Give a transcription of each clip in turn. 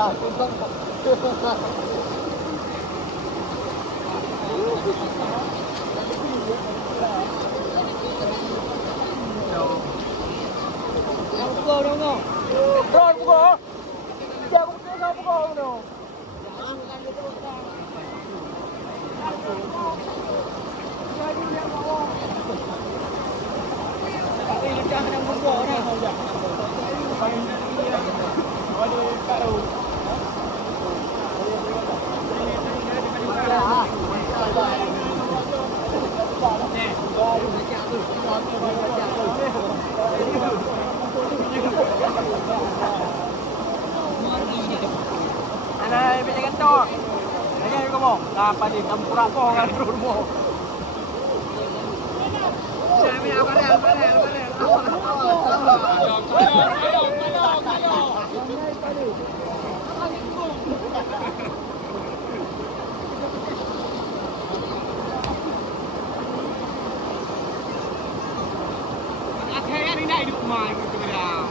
Pukul dong kau. Ron pukul. Dia aku pukul kau pukul dong. Ini dah nak pukul dah kau dah. Ada kau. Ana bikin kantor. Ayan ko mo. Dapat din tampura ko ang rule mo. Sabi ako rin, akhirnya ini nak hidup mai betul dah.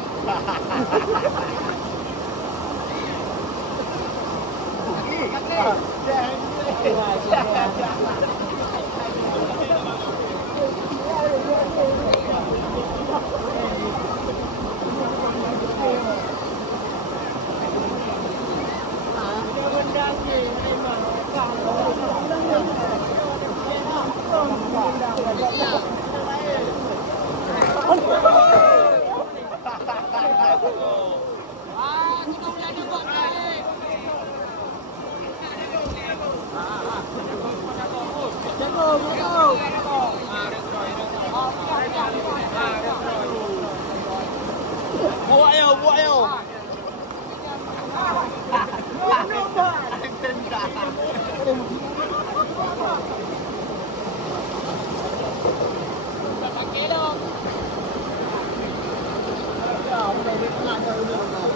Buat yo.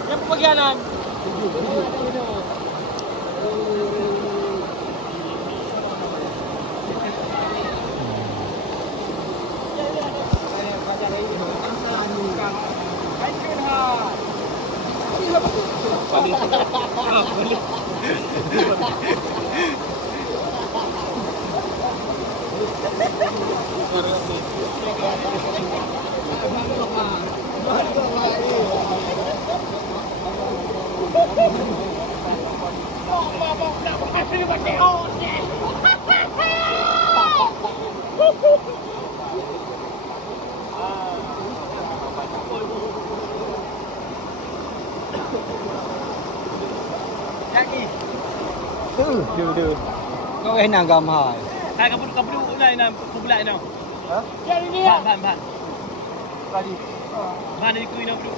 Yang pembagianan. Đưa. Có cái nàng gầm hỏi. Hai cái bút này là bút lại nào. Hả? Bạn. Và đi. Bạn đi cười đâu bút.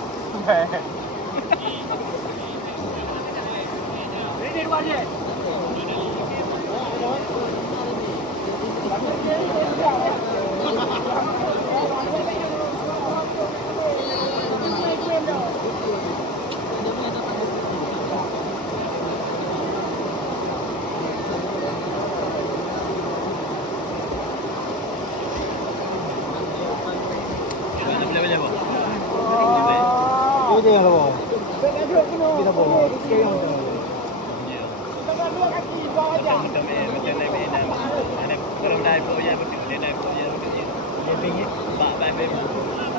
Đi qua đi. Ini yang apa? Kita boleh. Kita dua kaki bawa aja. Kalau dah boleh betul, dia dah boleh betul. Dia pingin, tak baik.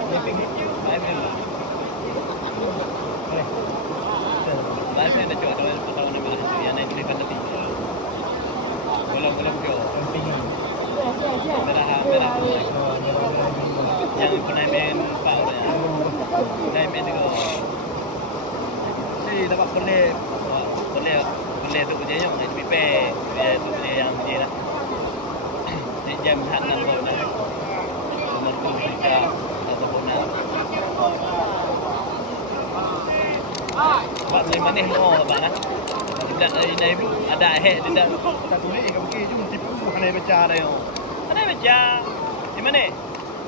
Dia pingin, baik. Baik dah cuba tahun ni malah yang naik lepas tepi. Belum kau. Pingin. Merah. Yang pernah main pau dah. Dah main juga. Jadi dapat boleh tu kerja yang nak prepare, tu kerja yang kerja lah. Jam hat nak buat dah. Nomor tu kita ataupun nak. Buat mana mau abang lah. Tidak ini dulu ada head tidak. Tak boleh ke pergi cuma tipu kena baca dah yo. Kena baca. Di mana?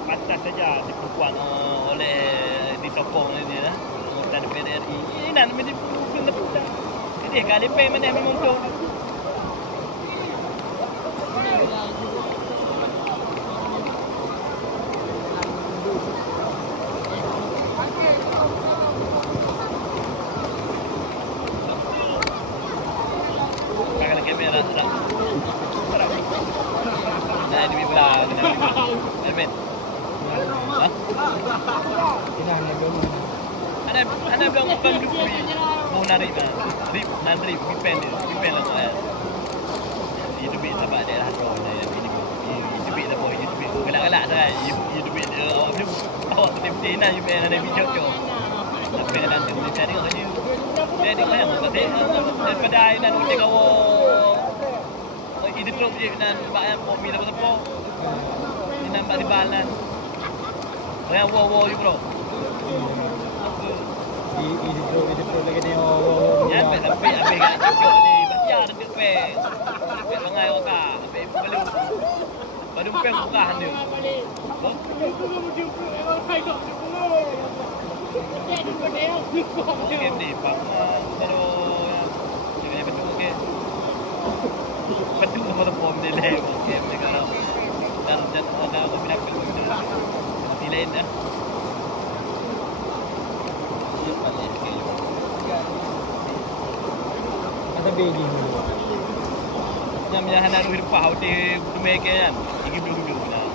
Pantas saja diperkuat oleh disokong ini lah. Dan PDRI. Ini nak menipu kena putar. Jadi kali payment yang memang biar nak. Nah, ini pula Elvin. Hah? Ana bilang pendukui mau narik dah. Rip pipen lah kan. Itu bit sebab dia lah draw dia ini. Itu bit lah boy, itu bit. Galak-galak dah. Itu bit awak belum awak betul-betul nak you main ada video tu. Tapi nanti dia cari orang ni. Dia yang tapi daripada dan dia kau ini terus je nan bayar mobil apa-apa. Ini nampak di balan. Yang wow you bro. Ini terus lagi ni wow. Ya, tapi kan cakap ni baca dia pe. Pe bangai orang pe belum. Baru pe buka dia. Game ni pak baru yang betul okey. Betul apa form dia leh game ni kalau dan ada beberapa film di lain dah. Ada baby. Yang hana hidup pau di mereka kan. Ini belum nah.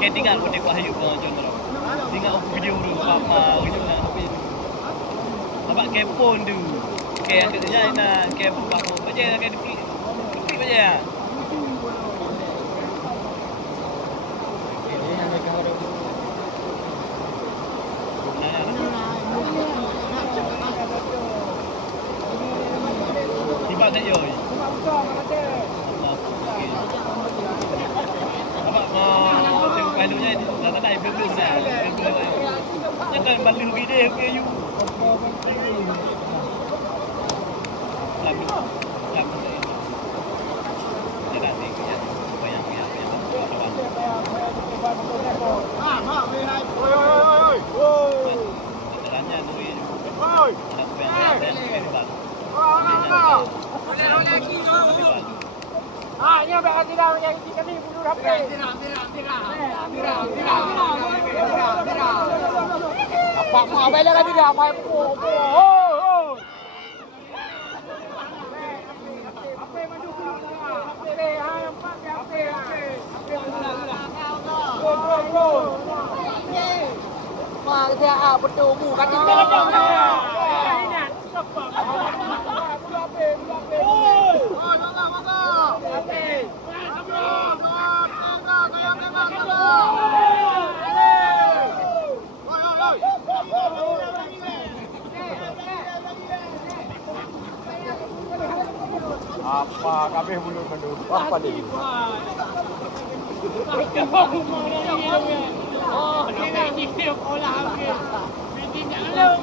Kayak tinggal putih wahyu contoh. Tinggal video dulu apa gitu lah tapi apa kepon tu. Kayak kerja nak kayak apa kerja kayak dikit aja ya. Ini yang mereka harus. Tiba saja. Apa tengok palunya dah tak ada belum dah. Jangan balik video ke you. Lalu. Jangan ni ya. Bayang. Oi. Jalannya tu. Oi. Ini ambil tidak yang ini bulu rapi. Tidak. Apa mau ambil lagi dia? Apa? Apa maju dulu? Go. Wah, dia betul mu kata dia. Apa kami belum menunggu apa dia? Oh, ini bola habis. Bikin jalan.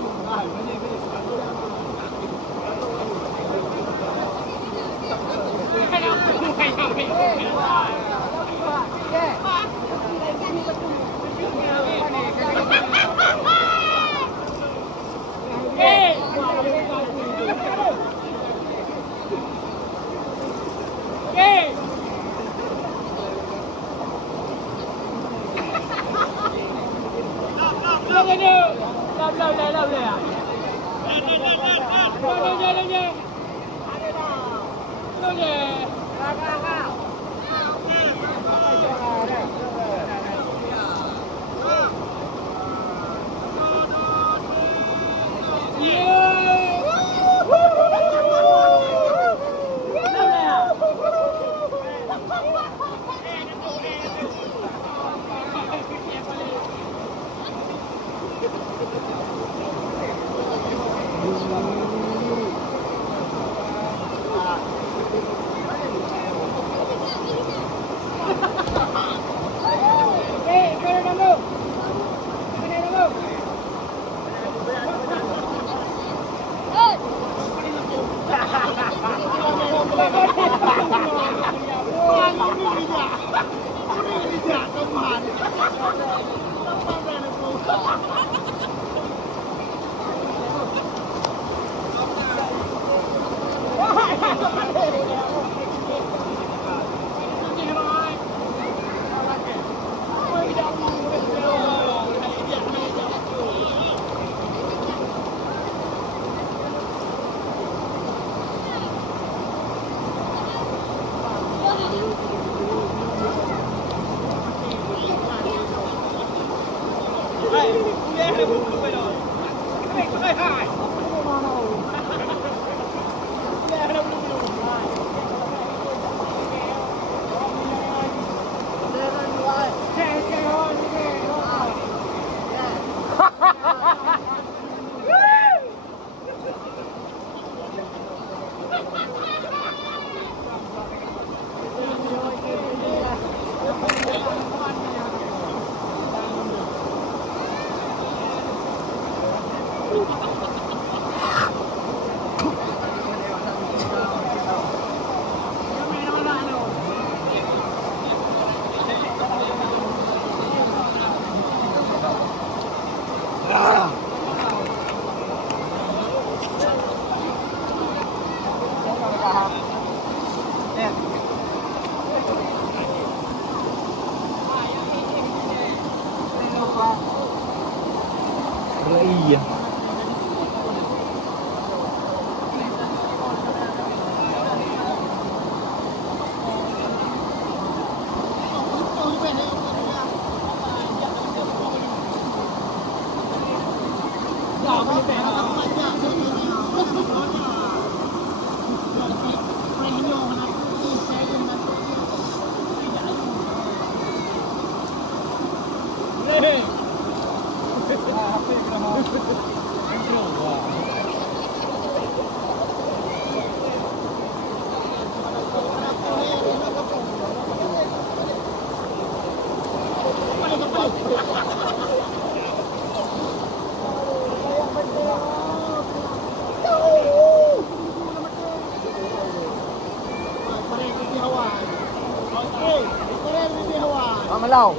Halo.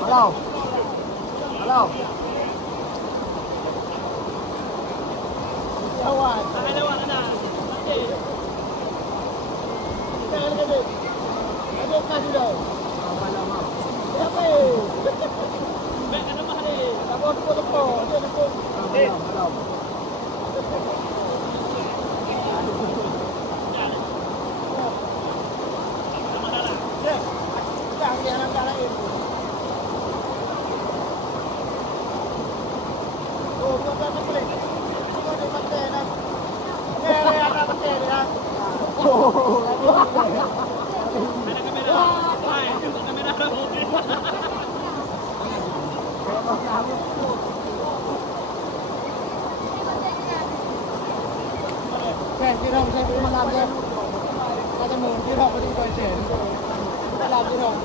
Halo. Halo. Lewat. Lewat ada. Jangan gede. Ada kasih dah. Lama-lama. Siapa? Mek ada mah ni. Sabar teko. Dia teko. Halo. Jangan lain. Oh, bukan boleh. Cuma dia pakai dah. Ya, ada pakai dah. Oh, ada kamera. Hai, kamera dah. Kan kita bisa malam kan. Ada mungkin kita boleh konsep. Làm gì không?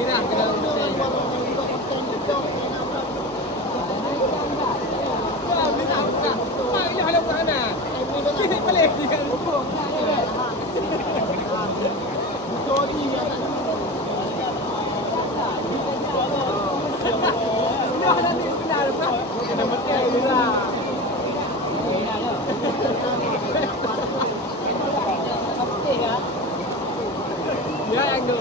Ini lah kena dia yang tu.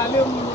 Tak lum.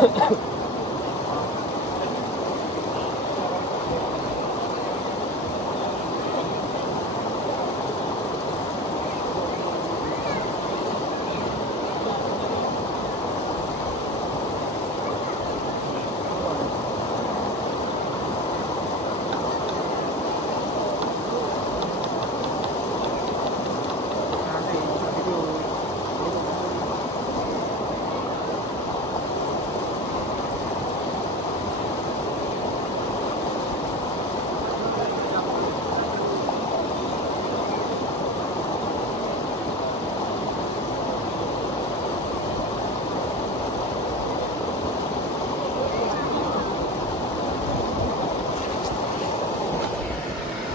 Hãy subscribe cho kênh Ghiền Mì Gõ để không bỏ lỡ